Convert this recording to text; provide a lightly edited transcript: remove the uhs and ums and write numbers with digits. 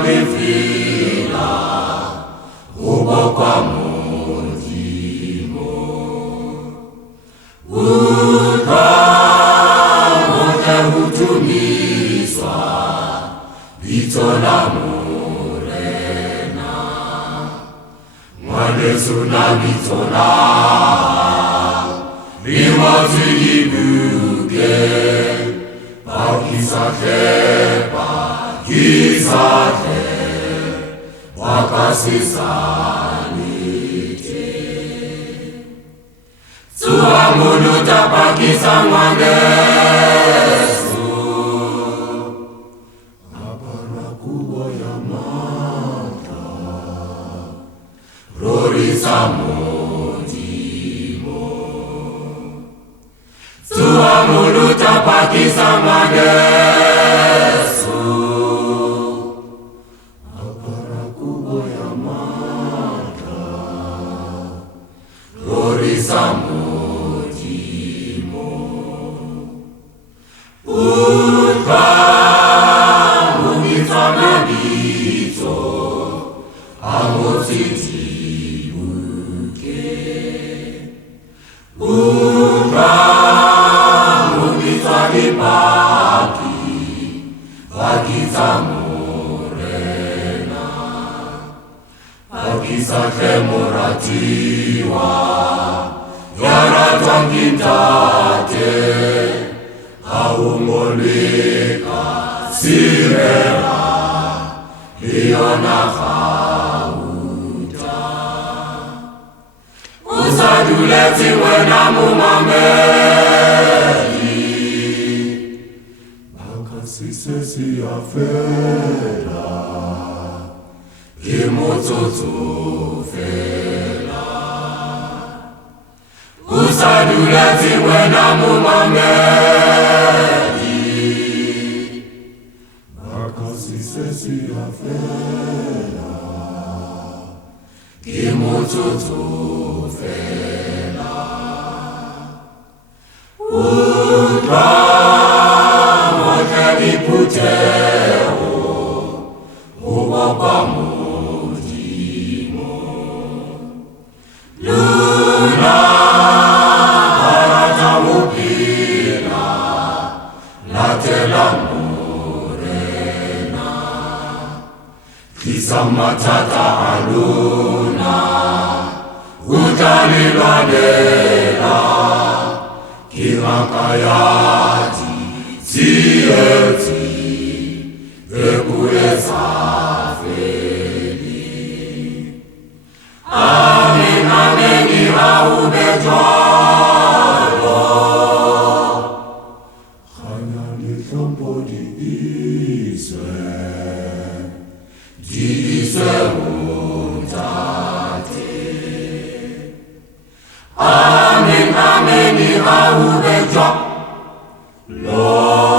nifila ubo kwa mudimo uka mote hutumiswa bitola murena mwanesu na bitola Liwatigibuke Pakisake Wakasisanite Tuamuluta Pakisamwanesu Aparakubo Yamata Rorisamu Tuamuluta Pakisamwanesu Aparakubo Yamata Rorisamudimo Utka Mumitamabito Amotitibuke Utka Paki, Pakisa Morena, Pakisa Kemuratiwa, Yara Twangintate, Aumolika, Sirera, Liona Kauta, Usaduleti Wenamumame. Sisi afela Kimototo fela Usaduleti wena mumamedi Bakasi sisi afela Kimototo fela Niputeo ubo kwa mudimo Luna harata mupila Latela morena Kisa matata aluna Utalilwa nela Kimakayati Tieti Amen, amen, Irahubejolo Hanani somebody ise Di ise untate Amen, amen, Irahubejolo